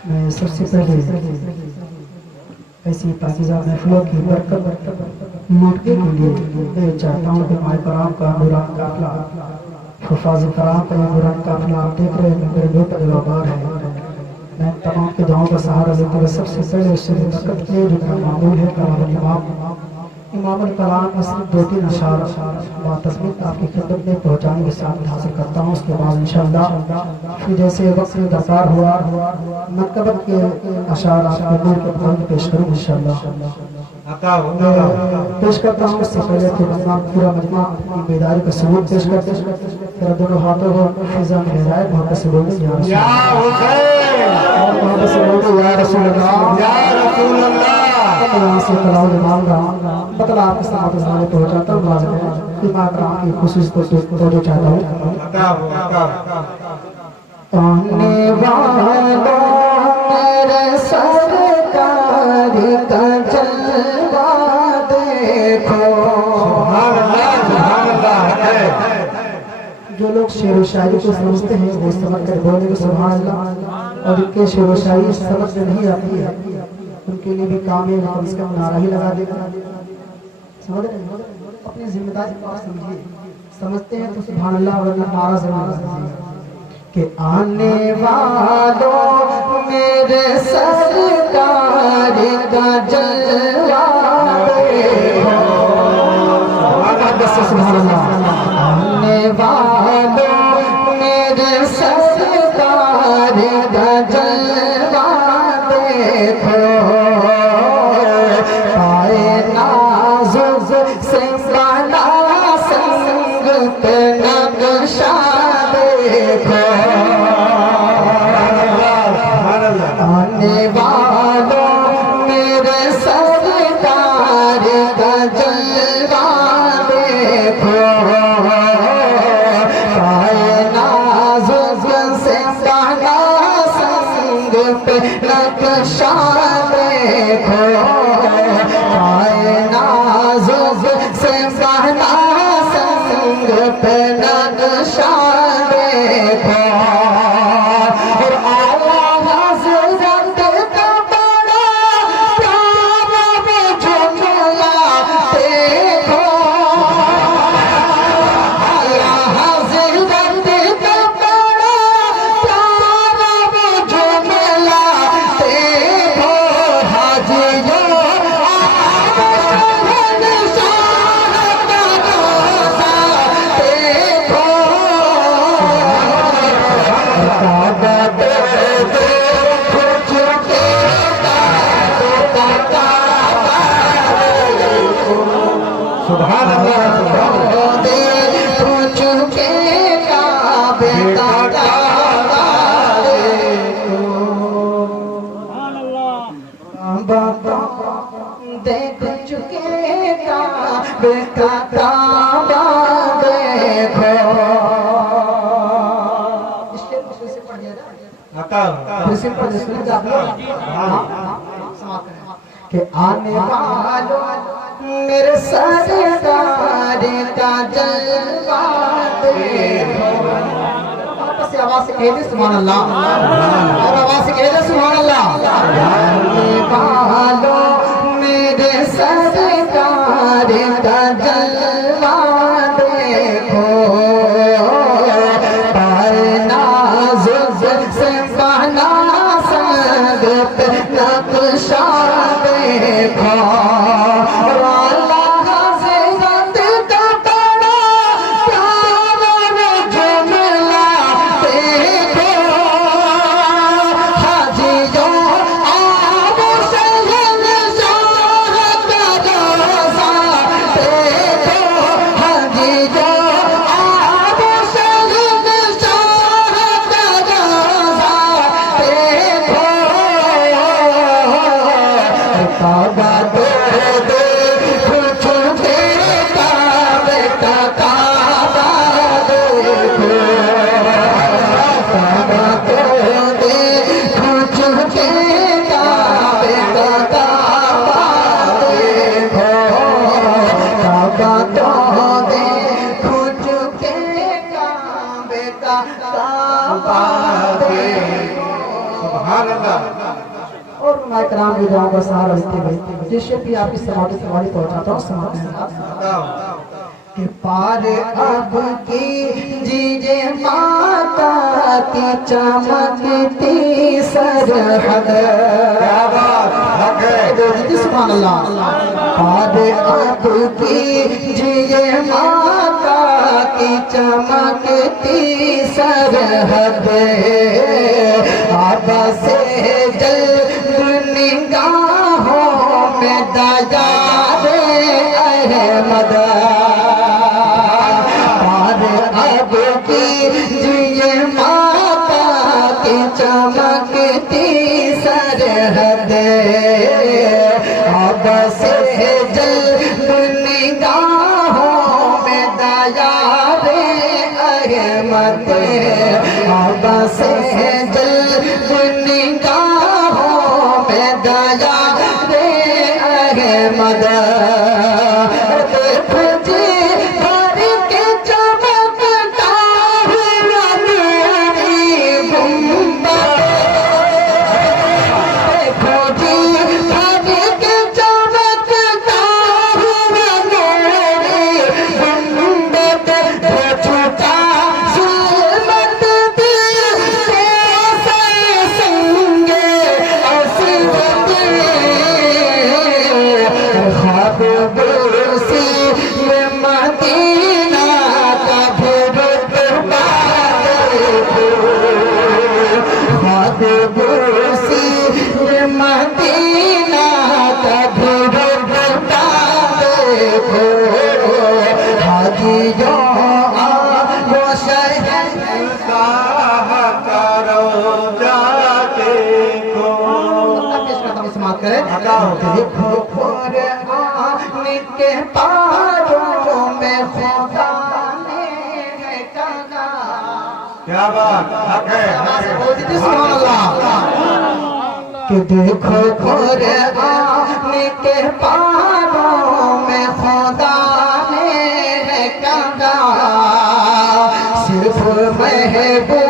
मैं सबसे पहले ऐसी पाकिज़ा महफिलों की बरकत मौके के लिए चाहता हूँ कि माए कराम का नूरानी काफिला, हुफ़ाज़ कराम का ये नूरानी काफिला आप देख रहे हैं, मेरे बेटा जवाबार है। मैं तमाम के दुआओं का सहारा लेते हुए सबसे पहले उससे बरकत के लिए जो मेरा मामूल है कलाम इमाम कलाम में सिर्फ 2-3 अशार तस्मीर आपकी खिदमत में पहुँचाने की साथ हासिल करता हूँ। उसके बाद इंशाअल्लाह फिर जैसे वक्त में दरकार हुआ मकबत के अशार आपके नूर के बदल पेश करूँ इंशाअल्लाह। पेश करता हूँ उससे पहले पूरा मजमा अपनी बेदारी का सबूत पेश करते हैं। दोनों हाथों को फिजा में लहराए मोहब्बत से बोले या रसूल अल्लाह यहाँ से कलाम जमाल रहा बतला आपके साथ सामने पहुँचाता हूँ। लाज़िम है कि मैं आपकी खुशी को जो चाहता हूँ आने वालों मेरे सरकार का जलवा देखो। जो लोग शेर व शायरी को समझते हैं वो समझ कर बोलेंगे सुभान अल्लाह, और जिनके शेर व शायरी समझ में नहीं आती है उनके लिए भी काम है कम से कम नारा ही लगा देगा। समझ रहे हैं? अपनी जिम्मेदारी को समझिए, समझते हैं तो सुभान अल्लाह वरना नारा जरूर लगा दीजिए कि आने वालों मेरे सरकार का जलवा देखो। सुभान अल्लाह। आने वालों मेरे सरकार का जलवा देखो। आने वालों मेरे सरकार का जलवा देखो। नाज़ुक से गाना संग पे नक्शा देखो। नाज़ुक से गाना संग पे नक्शा देखो। देख चुके का बेटा काबा देखो। इसके फिर से पढ़ दिया जाए, फिर से पढ़ सुन जा कि आने वालों मेरे सरकार का जलवा देखो। आपस से आवाज से कह दे सुभान अल्लाह, और आवाज से कह दे सुभान अल्लाह। आने वालों मेरे सरकार का जलवा देखो। पर नाज़ुक से बना संग पे नक्शा देखो। और मैं कराम भी जाऊंगा सहारा लेते हुए जिससे भी आपकी समाधि पहुंचाता हूँ समाधि के पार अब की जीजे माता की चमकती सरहद सुभान अल्लाह पार अब की जीजे माता की चमकती सरहद अब से जल निगाहों में दया रे अहमद अब की जिये माता की चमकती सरहद अब से जल निगाहों में दया रे अहमद अब से जल निगाहों में दया रे अहमद मदीना कभी बता देखो हाजियों वो शहर करो जाके को समाप्त करें देखो कुरान के पारों में खुदा ने कहा क्या बात है सुभान अल्लाह कि देखो कुरान के पारों में खुदा ने कहा सिर्फ महबूब